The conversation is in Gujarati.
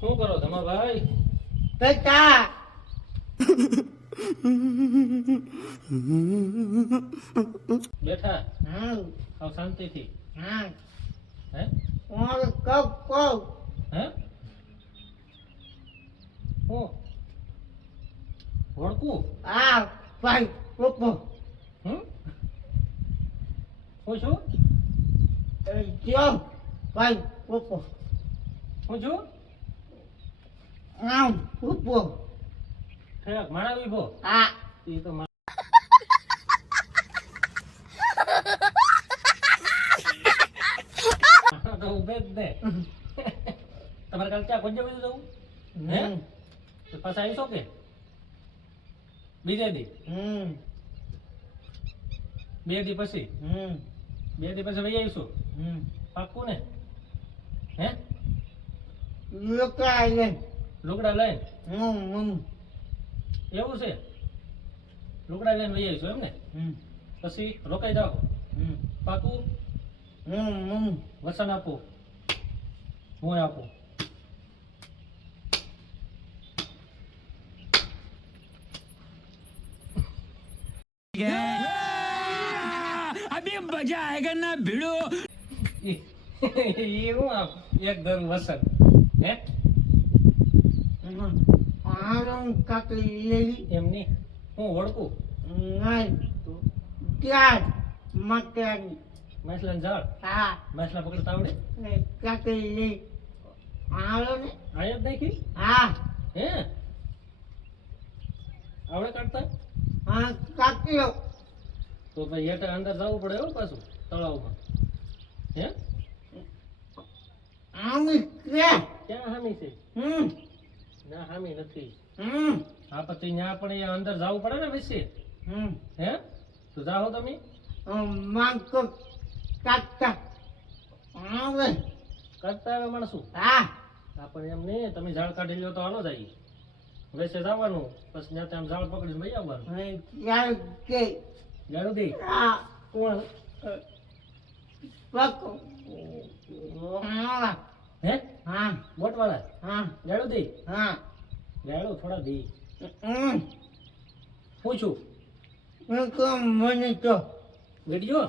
શું કરો તમારા ભાઈ? બેટા બેઠા હા આવ શાંતિથી. હા હે ઓર કપ કપ હે હું વળકું આ ભાઈ પોપો હમ હું છું જો ભાઈ પોપો હું છું આમ પોપો ઠેક મારા વિભો આ એ તો તો ઉભે જ ને. તમારે કાલ ક્યાં કોઈ જવું જવું હે તો પાછા આવીશો કે બીજે દી? બે દી પછી? બે દી પછી વહી આવીશું પાક્કું ને? હે લોકા લે લુગડા લઈને એવું છે? લુગડા લઈને વહી આવીશું એમ ને? પછી રોકાઈ જાઓ પાક્કું? વસન આપું હું આપું अभी मजा आएगा ना भिड़ो. એ હું આપ એક ધન વસન હે આરમ કાકલી લેલી એમની હું વળકું નહીં ક્યાં મકાની માછલાનું ઝાડ હા માછલા પકડતા આવડે? કાકલી લે આલો ને આયા જ નાખી હા હે આવડે કાઢતા? હા કાકીઓ તો ભાઈ હેઠે અંદર જવું પડે હો પાછું તળાવમાં. હે આમી ક્યાં ક્યાં હામી છે? ના હામી નથી. હા પછી ત્યાં પણ એ અંદર જવું પડે ને વચ્ચે. હે તો જાઓ તમે માંગતો કાકતા આવે કરતા આવે માણસું. હા હા પણ એમ નહીં, તમે ઝાડ કાઢી લ્યો તો હાલો જાય વૈસે જવાનું પછી ત્યાં આમ ઝાડ પકડીને વહી આવવાનું. ક્યાં કે જાડું દે હા કોણ? પકો હા હે હા બોટવાળા હા જાડું દે હા જાડું થોડા દે પૂછું મને તો વિડીયો